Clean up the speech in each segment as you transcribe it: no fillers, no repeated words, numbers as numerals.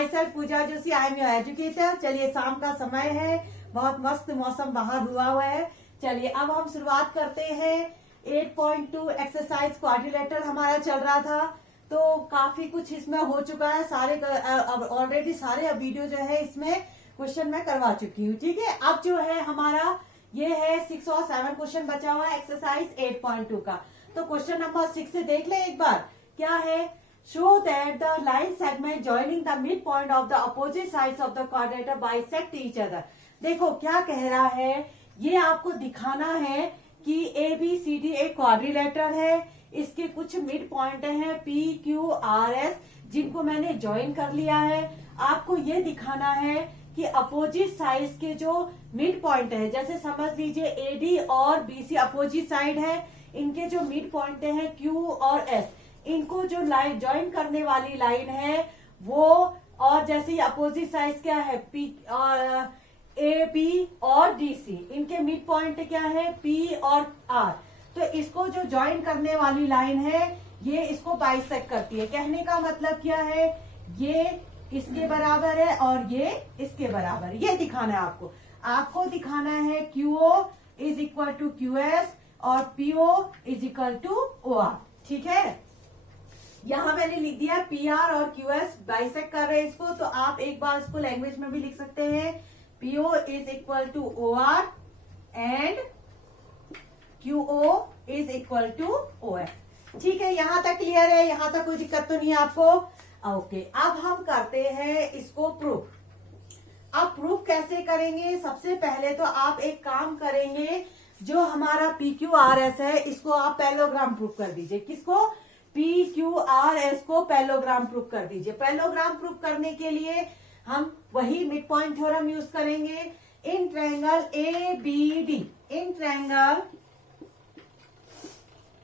My self Pooja Joshi, I am your educator. चलिए शाम का समय है, बहुत मस्त मौसम बाहर हुआ है। चलिए अब हम शुरुआत करते हैं। 8.2 एक्सरसाइज क्वाड्रिलेटरल हमारा चल रहा था, तो काफी कुछ इसमें हो चुका है। सारे ऑलरेडी सारे वीडियो जो है इसमें क्वेश्चन मैं करवा चुकी हूँ। ठीक है, अब जो है हमारा ये है 6 और 7 क्वेश्चन बचा हुआ है एक्सरसाइज 8.2 का। तो क्वेश्चन नंबर 6 से देख ले एक बार, क्या है। Show that the line segment joining the mid point of the opposite sides of the क्वाड्रेटर bisect each other. देखो क्या कह रहा है, ये आपको दिखाना है कि ABCD एक क्वाड्रिलेटरल है, इसके कुछ मिड पॉइंट हैं PQRS जिनको मैंने ज्वाइन कर लिया है। आपको ये दिखाना है कि अपोजिट साइड के जो मिड पॉइंट है, जैसे समझ लीजिए AD और BC अपोजिट साइड है, इनके जो मिड पॉइंट हैं Q और S, इनको जो लाइन ज्वाइन करने वाली लाइन है वो, और जैसे अपोजिट साइड क्या है P और AB और DC, इनके मिड पॉइंट क्या है P और R। तो इसको जो ज्वाइन करने वाली लाइन है ये इसको बाइसेक्ट करती है। कहने का मतलब क्या है, ये इसके बराबर है और ये इसके बराबर है। ये दिखाना है आपको। आपको दिखाना है QO is equal to QS और PO is equal to OR। ठीक है, यहां मैंने लिख दिया PR और QS बाइसेक्ट कर रहे हैं इसको, तो आप एक बार इसको लैंग्वेज में भी लिख सकते हैं। PO is equal to OR and QO is equal to OS। ठीक है, यहां तक क्लियर है, यहां तक कोई दिक्कत तो नहीं है आपको। ओके, अब हम करते हैं इसको प्रूफ। अब प्रूफ कैसे करेंगे, सबसे पहले तो आप एक काम करेंगे, जो हमारा PQRS है इसको आप पैरेललोग्राम प्रूफ कर दीजिए। किसको, PQRS को पैरेललोग्राम प्रूफ कर दीजिए। पैरेललोग्राम प्रूफ करने के लिए हम वही मिड पॉइंट थ्योरम यूज करेंगे। In triangle ABD, in triangle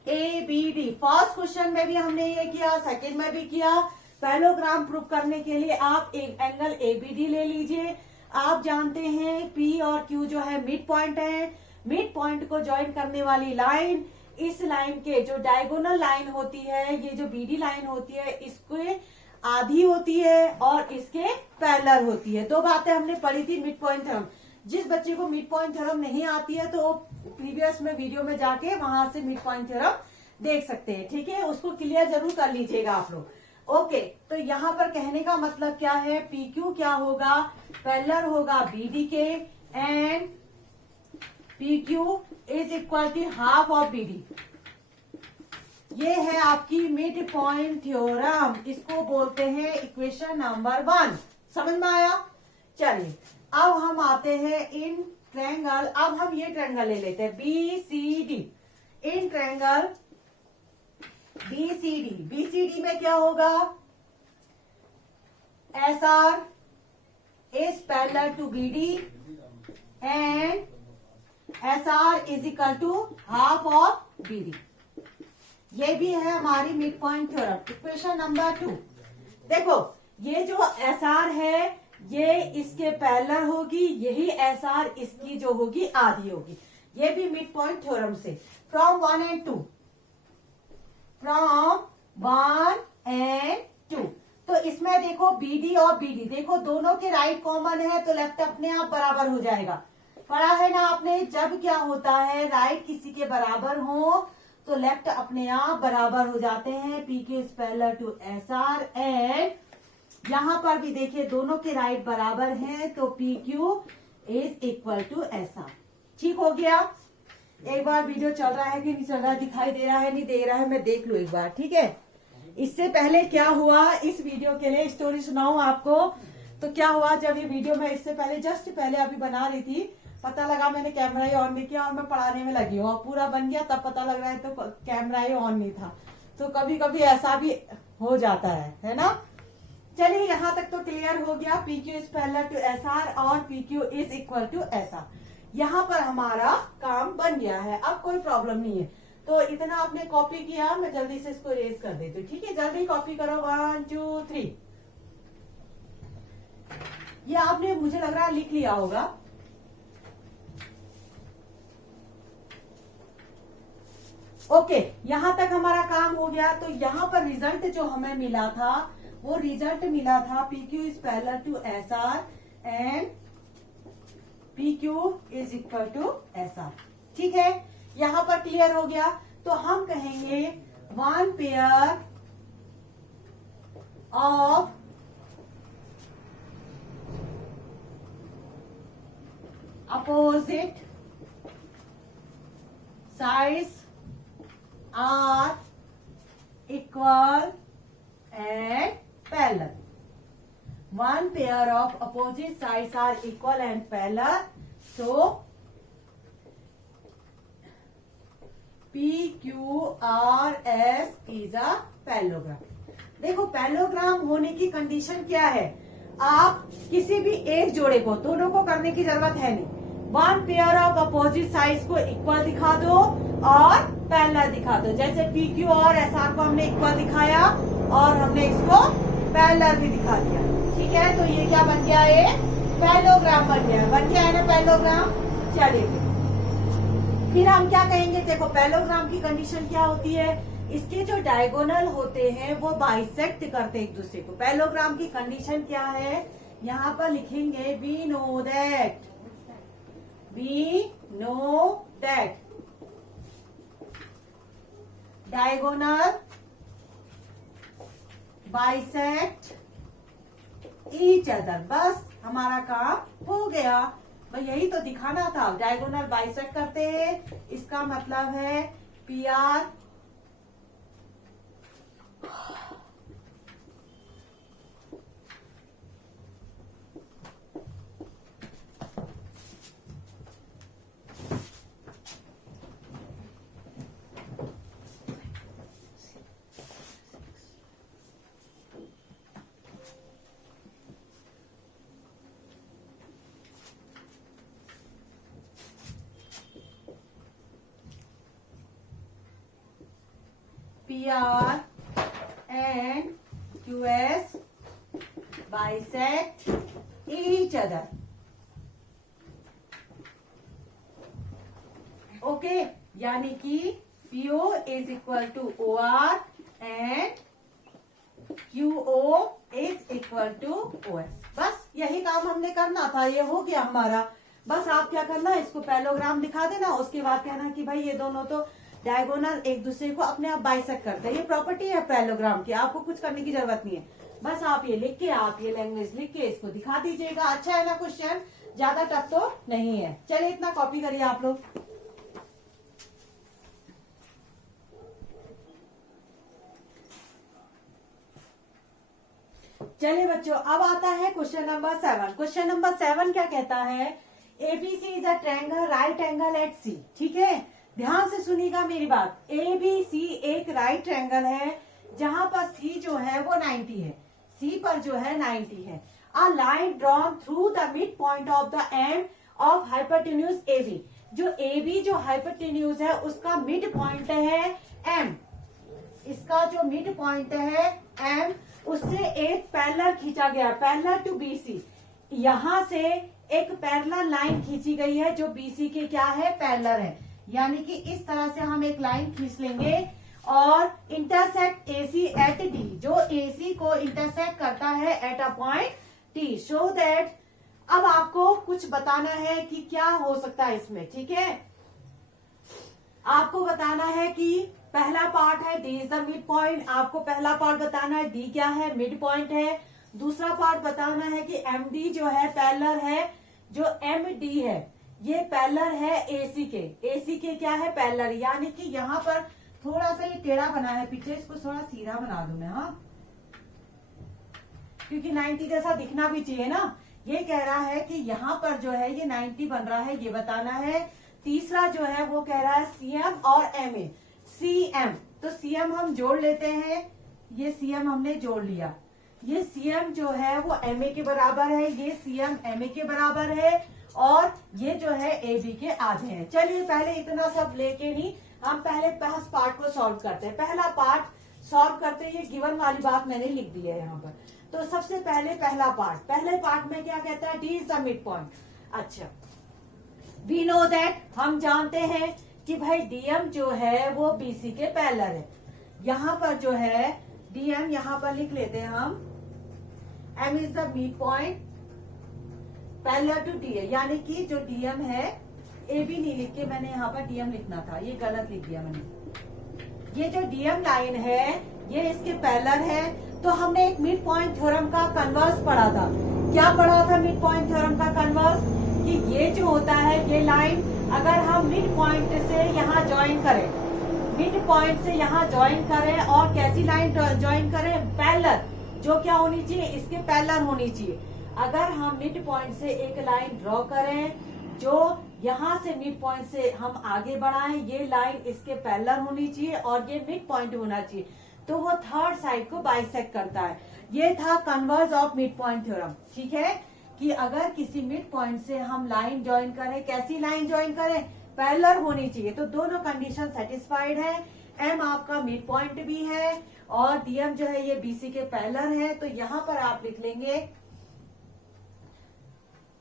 ABD, first question में भी हमने ये किया, सेकंड में भी किया। पैरेललोग्राम प्रूफ करने के लिए आप एक एंगल ABD ले लीजिए। आप जानते हैं P और Q जो है मिड पॉइंट है। मिड पॉइंट को ज्वाइन करने वाली लाइन, इस लाइन के जो डायगोनल लाइन होती है, ये जो BD लाइन होती है, इसके आधी होती है और इसके पैरेलल होती है। दो बातें हमने पढ़ी थी मिड पॉइंट थ्योरम। जिस बच्चे को मिड पॉइंट थ्योरम नहीं आती है तो प्रीवियस में वीडियो में जाके वहां से मिड पॉइंट थ्योरम देख सकते हैं। ठीक है, उसको क्लियर जरूर कर लीजिएगा आप लोग। ओके, तो यहाँ पर कहने का मतलब क्या है, PQ क्या होगा, पैरेलल होगा BD के, and PQ is equal to half of BD। ये है आपकी मिड पॉइंट थ्योरम, इसको बोलते हैं इक्वेशन नंबर 1। समझ में आया। चलिए अब हम आते हैं इन ट्रायंगल। अब हम ये ट्रायंगल ले लेते हैं BCD। इन ट्रायंगल BCD में क्या होगा, SR is parallel to BD and SR is equal to half of BD। ये भी है हमारी mid point theorem, equation number 2। देखो ये जो SR है ये इसके पैरेलल होगी, यही SR इसकी जो होगी आधी होगी। ये भी मिड पॉइंट थ्योरम से, फ्रॉम 1 and 2, फ्रॉम 1 and 2। तो इसमें देखो BD और BD, देखो दोनों के राइट कॉमन है तो लेफ्ट अपने आप बराबर हो जाएगा। पढ़ा है ना आपने, जब क्या होता है राइट किसी के बराबर हो तो लेफ्ट अपने आप बराबर हो जाते हैं। PQ is parallel to SR and यहां पर भी देखिए दोनों के राइट बराबर हैं तो PQ is equal to SR। ठीक हो गया। एक बार वीडियो चल रहा है कि नहीं चल रहा, दिखाई दे रहा है नहीं दे रहा है, मैं देख लूं एक बार। ठीक है, इससे पहले क्या हुआ, इस वीडियो के लिए स्टोरी सुनाऊं आपको। तो क्या हुआ, जब ये वीडियो मैं इससे पहले जस्ट पहले अभी बना रही थी, पता लगा मैंने कैमरा ही ऑन नहीं किया और मैं पढ़ाने में लगी हूँ, पूरा बन गया तब पता लग रहा है तो कैमरा ही ऑन नहीं था। तो कभी कभी ऐसा भी हो जाता है ना। चलिए यहाँ तक तो क्लियर हो गया, PQ is parallel to SR और PQ is equal to SR। यहाँ पर हमारा काम बन गया है, अब कोई प्रॉब्लम नहीं है। तो इतना आपने कॉपी किया, मैं जल्दी से इसको इरेज कर देती हूँ। ठीक है, जल्दी कॉपी करो, 1 2 3। ये आपने मुझे लग रहा है लिख लिया होगा। ओके, यहां तक हमारा काम हो गया। तो यहाँ पर रिजल्ट जो हमें मिला था वो रिजल्ट मिला था PQ is parallel to SR and PQ is equal to SR। ठीक है, यहां पर क्लियर हो गया। तो हम कहेंगे one pair of opposite sides are equal and parallel. One pair of opposite sides are equal and parallel. So PQRS is a parallelogram. देखो पैरेललोग्राम होने की कंडीशन क्या है, आप किसी भी एक जोड़े को, दोनों को करने की जरूरत है नहीं, one pair of opposite sides को इक्वल दिखा दो और पैरेलल दिखा दो। जैसे PQ और SR को हमने इक्वल दिखाया और हमने इसको पैरेलल भी दिखा दिया। ठीक है, तो ये क्या बन गया, ये पैरेललोग्राम बन गया है ना पैरेललोग्राम। चलिए फिर हम क्या कहेंगे, देखो पैरेललोग्राम की कंडीशन क्या होती है, इसके जो डायगोनल होते हैं वो बाइसेक्ट करते हैं एक दूसरे को। पैरेललोग्राम की कंडीशन क्या है, यहाँ पर लिखेंगे we know that diagonal bisect each other. बस हमारा काम हो गया, भाई यही तो दिखाना था, डायगोनल बाइसेक्ट करते हैं, इसका मतलब है PR and QS bisect each other. Okay, यानी कि PO is equal to OR and QO is equal to OS। बस यही काम हमने करना था, ये हो गया हमारा। बस आप क्या करना, इसको पैरेललोग्राम दिखा देना, उसके बाद कहना कि भाई ये दोनों तो डायगोनल एक दूसरे को अपने आप बाइसेक्ट करते हैं। ये प्रॉपर्टी है पैरेललोग्राम की, आपको कुछ करने की जरूरत नहीं है। बस आप ये लिख के, आप ये लैंग्वेज लिख के इसको दिखा दीजिएगा। अच्छा है ना, क्वेश्चन ज्यादा टफ तो नहीं है। चलिए इतना कॉपी करिए आप लोग। चलिए बच्चों, अब आता है क्वेश्चन नंबर 7। क्वेश्चन नंबर 7 क्या कहता है, ABC is a triangle right angle at C। ठीक है, ध्यान से सुनिएगा मेरी बात। ABC एक राइट ट्रायंगल है जहां पर C जो है वो 90 है, C पर जो है 90 है। A line drawn through the mid point of the end of hypotenuse AB। जो AB जो हाइपोटेन्यूज है उसका मिड पॉइंट है M, इसका जो मिड पॉइंट है M, उससे एक पैरेलल खींचा गया, पैरेलल टू BC। यहां से एक पैरेलल लाइन खींची गई है जो BC के क्या है, पैरेलल है। यानी कि इस तरह से हम एक लाइन खींच लेंगे और इंटरसेक्ट AC एट D, जो AC को इंटरसेक्ट करता है at a point T। Show that, अब आपको कुछ बताना है कि क्या हो सकता है इसमें। ठीक है, आपको बताना है कि पहला पार्ट है D is the mid point, आपको पहला पार्ट बताना है D क्या है, मिड पॉइंट है। दूसरा पार्ट बताना है कि MD जो है पैरेलल है, जो MD है ये पैरेलल है AC के, AC के क्या है, पैरेलल। यानी कि यहाँ पर थोड़ा सा ये टेढ़ा बना है पीछे, इसको थोड़ा सीधा बना दूं मैं, हाँ, क्योंकि 90 जैसा दिखना भी चाहिए ना। ये कह रहा है कि यहाँ पर जो है ये 90 बन रहा है, ये बताना है। तीसरा जो है वो कह रहा है CM और MA। CM, तो CM हम जोड़ लेते हैं, ये CM हमने जोड़ लिया, ये CM जो है वो MA के बराबर है, ये CM MA के बराबर है, और ये जो है AB के आधे हैं। चलिए पहले इतना सब लेके नहीं, हम पहले फर्स्ट पार्ट को सॉल्व करते हैं। पहला पार्ट सॉल्व करते हैं, ये गिवन वाली बात मैंने लिख दी है यहाँ पर। तो सबसे पहले पहला पार्ट, पहले पार्ट में क्या कहता है, D is the mid point. अच्छा, वी नो दैट, हम जानते हैं कि भाई DM जो है वो BC के पैरेलल है। यहाँ पर जो है DM यहाँ पर लिख लेते हैं हम M is the mid point parallel to D है, यानी कि जो डीएम है, ए बी नहीं लिख के मैंने यहाँ पर डीएम लिखना था, ये गलत लिख दिया मैंने। ये जो डीएम लाइन है ये इसके पैरेलल है। तो हमने एक मिड पॉइंट थ्योरम का कन्वर्स पढ़ा था। क्या पढ़ा था मिड पॉइंट थ्योरम का कन्वर्स? कि ये जो होता है ये लाइन अगर हम मिड पॉइंट से यहाँ ज्वाइन करें, मिड पॉइंट से यहाँ ज्वाइन करें, और कैसी लाइन ज्वाइन करें? पैरेलल। जो क्या होनी चाहिए? इसके पैरेलल होनी चाहिए। अगर हम मिड पॉइंट से एक लाइन ड्रॉ करें, जो यहाँ से मिड पॉइंट से हम आगे बढ़ाएं, ये लाइन इसके पैरेलल होनी चाहिए और ये मिड पॉइंट होना चाहिए, तो वो थर्ड साइड को बाइसेक्ट करता है। ये था converse of mid point theorem. ठीक है, कि अगर किसी मिड पॉइंट से हम लाइन ज्वाइन करें, कैसी लाइन ज्वाइन करें? पैरेलल होनी चाहिए। तो दोनों कंडीशन सेटिस्फाइड है। एम आपका मिड पॉइंट भी है और डीएम जो है ये बीसी के पैरेलल है। तो यहाँ पर आप लिख लेंगे,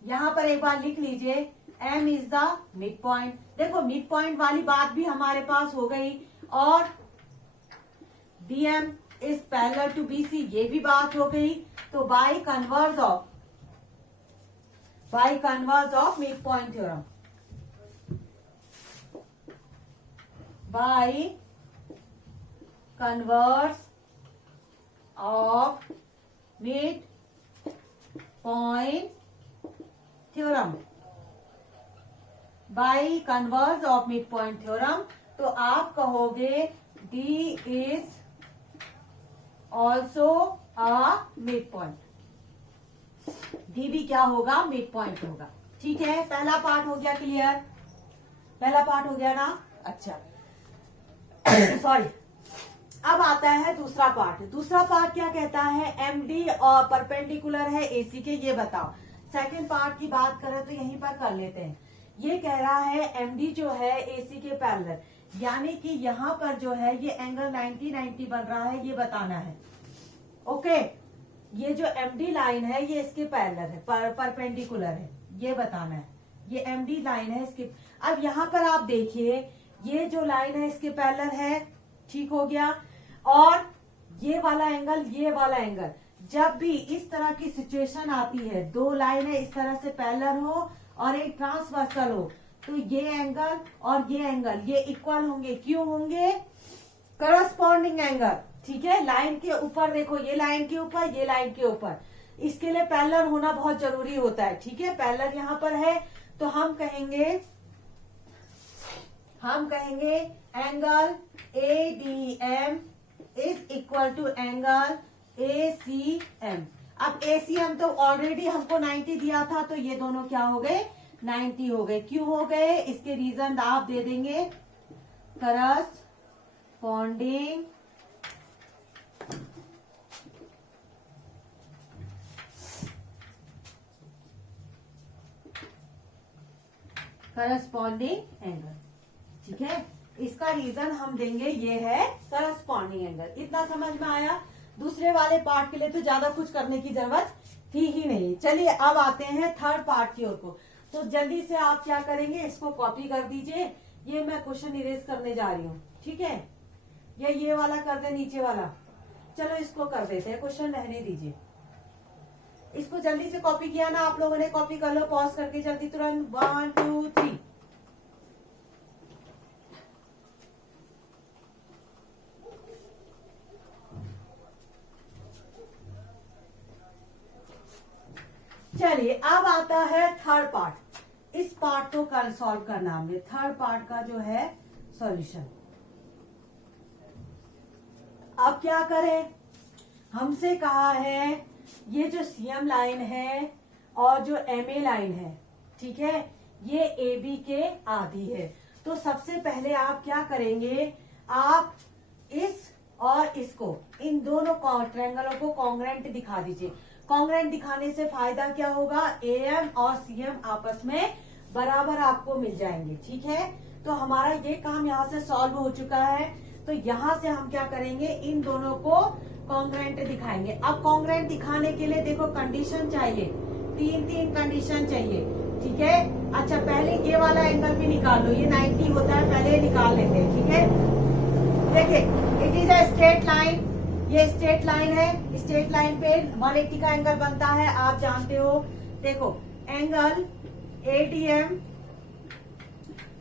यहाँ पर एक बार लिख लीजिए, M is the mid point. देखो मिड पॉइंट वाली बात भी हमारे पास हो गई, और DM is parallel to BC, ये भी बात हो गई। तो by converse of mid point theorem, by converse of mid point theorem, by converse of mid point theorem, तो आप कहोगे D is also a mid point. D भी क्या होगा? मिड पॉइंट होगा। ठीक है, पहला पार्ट हो गया क्लियर? पहला पार्ट हो गया ना? अच्छा सॉरी। अब आता है दूसरा पार्ट। दूसरा पार्ट क्या कहता है? एमडी और परपेंडिकुलर है एसी के, ये बताओ। सेकंड पार्ट की बात करें तो यहीं पर कर लेते हैं। ये कह रहा है एमडी जो है एसी के पैरेलल, यानी कि यहाँ पर जो है ये एंगल 90-90 बन रहा है, ये बताना है। ओके, ये जो एमडी लाइन है ये इसके पैरेलल है, परपेंडिकुलर है, ये बताना है। ये एमडी लाइन है इसके। अब यहाँ पर आप देखिए, ये जो लाइन है इसके पैरेलल है, ठीक हो गया। और ये वाला एंगल, ये वाला एंगल, जब भी इस तरह की सिचुएशन आती है, दो लाइन है इस तरह से पैरेलल हो और एक ट्रांसवर्सल हो, तो ये एंगल और ये एंगल ये इक्वल होंगे। क्यों होंगे? Corresponding angle. ठीक है, लाइन के ऊपर देखो, ये लाइन के ऊपर, ये लाइन के ऊपर, इसके लिए पैरेलल होना बहुत जरूरी होता है। ठीक है, पैरेलल यहाँ पर है तो हम कहेंगे angle ADM is equal to angle ACM। अब ACM तो ऑलरेडी हमको 90 दिया था, तो ये दोनों क्या हो गए? 90 हो गए। क्यों हो गए? इसके रीजन आप दे देंगे, करस्पॉन्डिंग एंगल। ठीक है, इसका रीजन हम देंगे, ये है करस्पॉन्डिंग एंगल। इतना समझ में आया? दूसरे वाले पार्ट के लिए तो ज्यादा कुछ करने की जरूरत थी ही नहीं। चलिए अब आते हैं थर्ड पार्ट की ओर को। तो जल्दी से आप क्या करेंगे, इसको कॉपी कर दीजिए। ये मैं क्वेश्चन इरेज करने जा रही हूँ। ठीक है, ये वाला कर दे, नीचे वाला। चलो इसको कर देते हैं, क्वेश्चन रहने दीजिए। इसको जल्दी से कॉपी किया ना आप लोगों ने? कॉपी कर लो, पॉज करके जल्दी, तुरंत। 1 2 3। चलिए अब आता है थर्ड पार्ट। इस पार्ट को कल सॉल्व करना हमने, थर्ड पार्ट का जो है सॉल्यूशन। अब क्या करें? हमसे कहा है ये जो सीएम लाइन है और जो एमए लाइन है, ठीक है, ये AB के आधी है। तो सबसे पहले आप क्या करेंगे, आप इस और इसको, इन दोनों ट्रायंगलों को कॉन्ग्रेंट दिखा दीजिए। कॉन्ग्रेंट दिखाने से फायदा क्या होगा? AM और CM आपस में बराबर आपको मिल जाएंगे। ठीक है, तो हमारा ये काम यहाँ से सॉल्व हो चुका है। तो यहाँ से हम क्या करेंगे, इन दोनों को कॉन्ग्रेंट दिखाएंगे। अब कॉन्ग्रेंट दिखाने के लिए देखो कंडीशन चाहिए, तीन कंडीशन चाहिए। ठीक है, अच्छा पहले ये वाला एंगल भी निकाल लो, ये 90 होता है, पहले निकाल लेते हैं। ठीक है, देखिए it is a straight line, ये स्ट्रेट लाइन है, स्ट्रेट लाइन पे 180 का एंगल बनता है, आप जानते हो। देखो angle ADM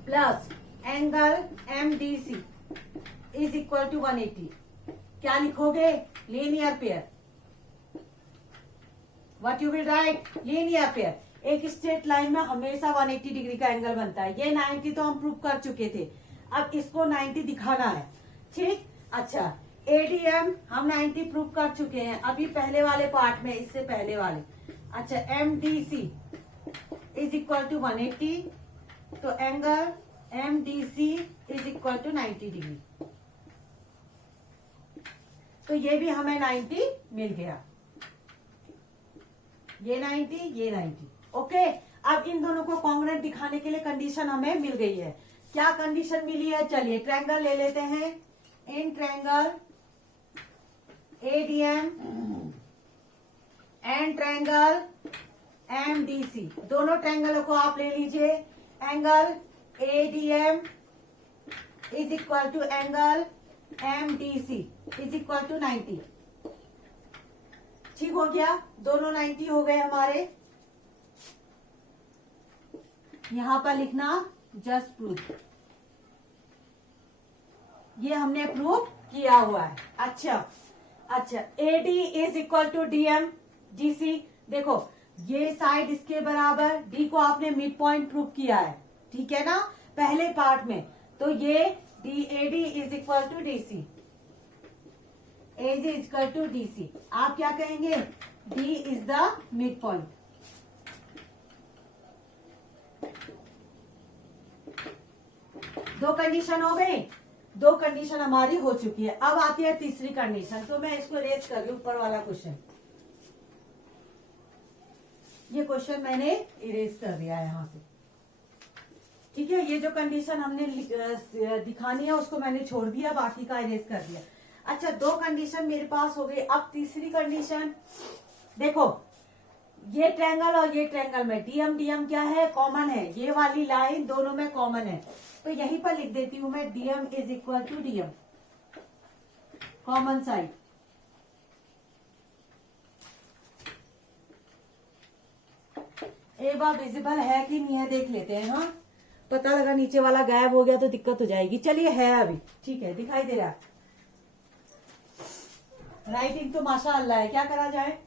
plus angle MDC is equal to 180। क्या लिखोगे? Linear pair. What you will write? Linear pair. एक स्ट्रेट लाइन में हमेशा 180 डिग्री का एंगल बनता है। ये 90 तो हम प्रूव कर चुके थे, अब इसको 90 दिखाना है। ठीक, अच्छा ADM हम 90 प्रूव कर चुके हैं अभी पहले वाले पार्ट में, इससे पहले वाले। अच्छा MDC इज इक्वल टू 180, तो angle MDC is equal to 90 degree. तो ये भी हमें 90 मिल गया, ये 90, ये 90। ओके, अब इन दोनों को कॉन्ग्रुएंट दिखाने के लिए कंडीशन हमें मिल गई है। क्या कंडीशन मिली है? चलिए ट्रायंगल ले लेते हैं। In triangle ADM and triangle MDC, दोनों ट्रायंगलों को आप ले लीजिए। Angle ADM is equal to angle MDC is equal to 90। ठीक हो गया, दोनों 90 हो गए हमारे। यहां पर लिखना जस्ट प्रूव, ये हमने प्रूव किया हुआ है। अच्छा AD is equal to DM GC। देखो ये साइड इसके बराबर, D को आपने मिड पॉइंट प्रूव किया है, ठीक है ना, पहले पार्ट में। तो ये AD is equal to DC, AD is equal to DC। आप क्या कहेंगे? D is the mid point. दो कंडीशन हो गई, दो कंडीशन हमारी हो चुकी है। अब आती है तीसरी कंडीशन, तो मैं इसको रेज कर लूं, ऊपर वाला क्वेश्चन। ये क्वेश्चन मैंने इरेज कर दिया है यहां से, ठीक है। ये जो कंडीशन हमने दिखानी है उसको मैंने छोड़ दिया, बाकी का इरेज कर दिया। अच्छा, दो कंडीशन मेरे पास हो गई। अब तीसरी कंडीशन देखो, ये ट्रायंगल और ये ट्रायंगल में DM क्या है? कॉमन है। ये वाली लाइन दोनों में कॉमन है, तो यहीं पर लिख देती हूं मैं DM is equal to DM, common side. एक बार विजिबल है कि नहीं है देख लेते हैं। हाँ, पता लगा नीचे वाला गायब हो गया तो दिक्कत हो जाएगी। चलिए है अभी, ठीक है, दिखाई दे रहा है। राइटिंग तो माशाअल्लाह है, क्या करा जाए।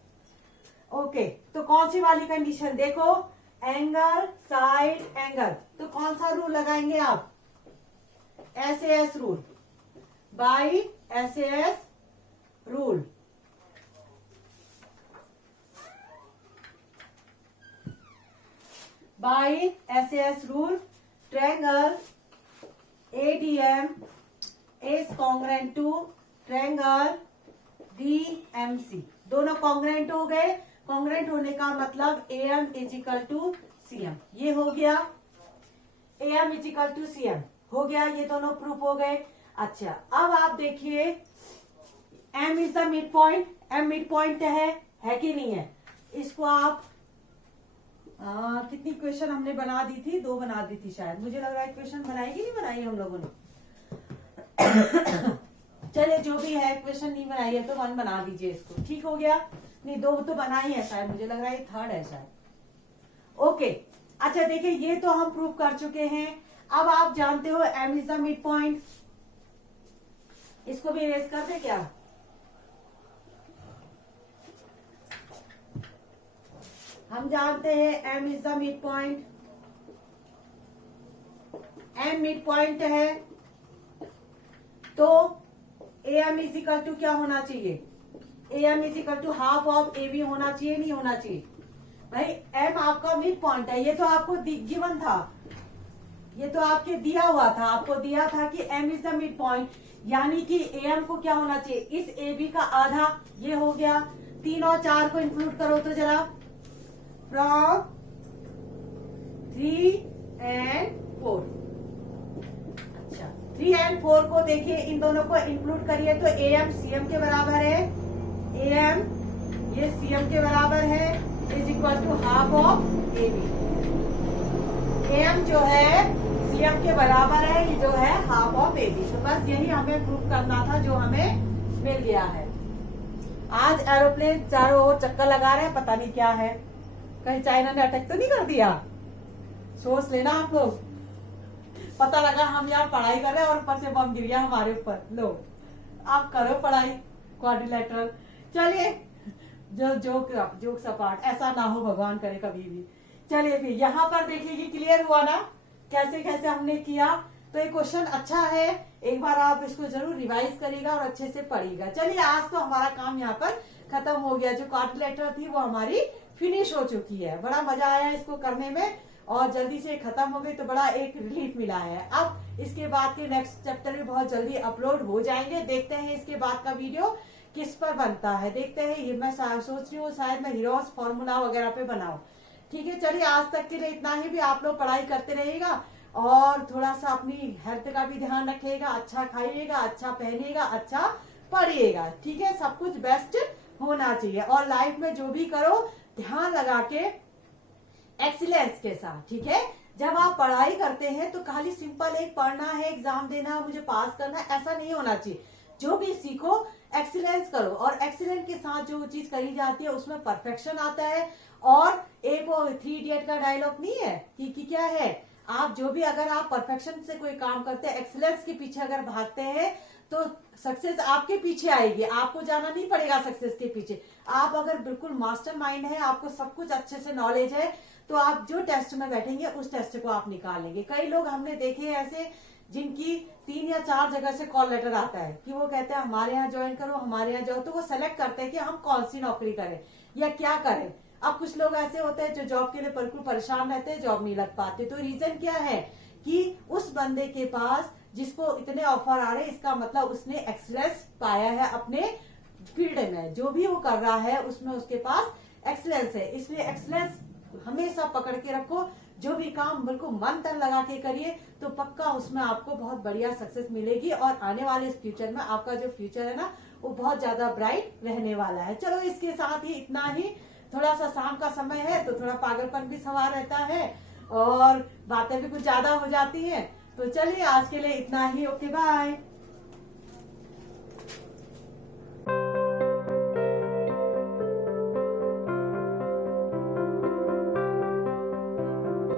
ओके, तो कौन सी वाली कंडीशन? देखो एंगल साइड एंगल, तो कौन सा रूल लगाएंगे आप? SAS rule, by SAS rule. By SAS rule, triangle ADM is congruent to triangle DMC। दोनों कॉन्ग्रुएंट हो गए। कॉन्ग्रुएंट होने का मतलब AM is equal to CM, ये हो गया। AM is equal to CM हो गया, ये दोनों प्रूफ हो गए। अच्छा, अब आप देखिए M is the mid point. M mid point है कि नहीं है? इसको आप कितनी क्वेश्चन हमने बना दी थी? 2 बना दी थी शायद, मुझे लग रहा है। क्वेश्चन बनाई कि नहीं बनाई हम लोगों ने? चलिए जो भी है, क्वेश्चन नहीं बनाई है तो 1 बना दीजिए इसको, ठीक हो गया। नहीं, 2 तो बनाई है शायद, मुझे लग रहा है ये 3rd है शायद। ओके, अच्छा देखिए, ये तो हम प्रूव कर चुके हैं। अब आप जानते हो M is the mid point, इसको भी इरेज कर दे क्या? हम जानते हैं M is the mid point. M mid point है तो AM इज इक्वल टू क्या होना चाहिए? AM is equal to half of AB होना चाहिए, नहीं होना चाहिए? भाई M आपका मिड पॉइंट है, ये तो आपको गिवन था, ये तो आपके दिया हुआ था। आपको दिया था कि M is the mid point, यानी कि AM को क्या होना चाहिए? इस AB का आधा, ये हो गया। 3 और 4 को इंक्लूड करो तो जरा, फ्रॉम 3 and 4। अच्छा, 3 and 4 को देखिए, इन दोनों को इंक्लूड करिए तो AM CM के बराबर है। AM ये CM के बराबर है, is equal to half of AB। AM जो है CM के बराबर है, ये जो है हाफ ऑफ AB। तो बस यही हमें प्रूव करना था, जो हमें मिल गया है। आज एरोप्लेन चारों ओर चक्कर लगा रहे हैं, पता नहीं क्या है, कहीं चाइना ने अटैक तो नहीं कर दिया। सोच लेना आप लोग, पता लगा हम यहाँ पढ़ाई कर रहे हैं और ऊपर से बम गिर गया हमारे ऊपर। लो आप करो पढ़ाई क्वाड्रिलेटरल। चलिए जो जोक सपाट ऐसा ना हो, भगवान करे कभी भी। चलिए फिर यहाँ पर देखिए क्लियर हुआ ना कैसे कैसे हमने किया। तो ये क्वेश्चन अच्छा है, एक बार आप इसको जरूर रिवाइज करिएगा और अच्छे से पढ़िएगा। चलिए आज तो हमारा काम यहाँ पर खत्म हो गया, जो क्वाड्रिलेटरल थी वो हमारी फिनिश हो चुकी है। बड़ा मजा आया इसको करने में और जल्दी से खत्म हो गई तो बड़ा एक रिलीफ मिला है। अब इसके बाद के नेक्स्ट चैप्टर भी बहुत जल्दी अपलोड हो जाएंगे। देखते हैं इसके बाद का वीडियो किस पर बनता है, देखते हैं। ये मैं सोच रही हूँ शायद मैं हीरोज फॉर्मूला वगैरह पे बनाऊं। ठीक है, चलिए आज तक के लिए इतना ही। भी आप लोग पढ़ाई करते रहिएगा और थोड़ा सा अपनी हेल्थ का भी ध्यान रखिएगा, अच्छा खाइएगा, अच्छा पहनिएगा, अच्छा पढ़िएगा। ठीक है, सब कुछ बेस्ट होना चाहिए और लाइफ में जो भी करो ध्यान लगा के एक्सीलेंस के साथ। ठीक है, जब आप पढ़ाई करते हैं तो खाली सिंपल एक पढ़ना है, एग्जाम देना है, मुझे पास करना है, ऐसा नहीं होना चाहिए। जो भी सीखो एक्सीलेंस करो और एक्सीलेंस के साथ जो चीज करी जाती है उसमें परफेक्शन आता है। और एक वो 3 इडियट का डायलॉग नहीं है कि क्या है, आप जो भी अगर आप परफेक्शन से कोई काम करते हैं, एक्सीलेंस के पीछे अगर भागते हैं तो सक्सेस आपके पीछे आएगी, आपको जाना नहीं पड़ेगा सक्सेस के पीछे। आप अगर बिल्कुल मास्टर माइंड है, आपको सब कुछ अच्छे से नॉलेज है, तो आप जो टेस्ट में बैठेंगे उस टेस्ट को आप निकाल लेंगे। कई लोग हमने देखे ऐसे जिनकी 3 या 4 जगह से कॉल लेटर आता है कि वो कहते हैं हमारे यहाँ ज्वाइन करो, हमारे यहाँ जाओ, तो वो सेलेक्ट करते हैं कि हम कौन सी नौकरी करें या क्या करें। अब कुछ लोग ऐसे होते हैं जो जॉब के लिए बिल्कुल परेशान रहते हैं, जॉब नहीं लग पाते। तो रीजन क्या है कि उस बंदे के पास जिसको इतने ऑफर आ रहे हैं, इसका मतलब उसने एक्सीलेंस पाया है अपने फील्ड में, जो भी वो कर रहा है उसमें उसके पास एक्सीलेंस है। इसलिए एक्सीलेंस हमेशा पकड़ के रखो, जो भी काम बिल्कुल मन तन लगा के करिए तो पक्का उसमें आपको बहुत बढ़िया सक्सेस मिलेगी और आने वाले इस फ्यूचर में आपका जो फ्यूचर है ना वो बहुत ज्यादा ब्राइट रहने वाला है। चलो इसके साथ ही इतना ही। थोड़ा सा शाम का समय है तो थोड़ा पागलपन भी सवार रहता है और बातें भी कुछ ज्यादा हो जाती हैं। तो चलिए आज के लिए इतना ही। Okay bye.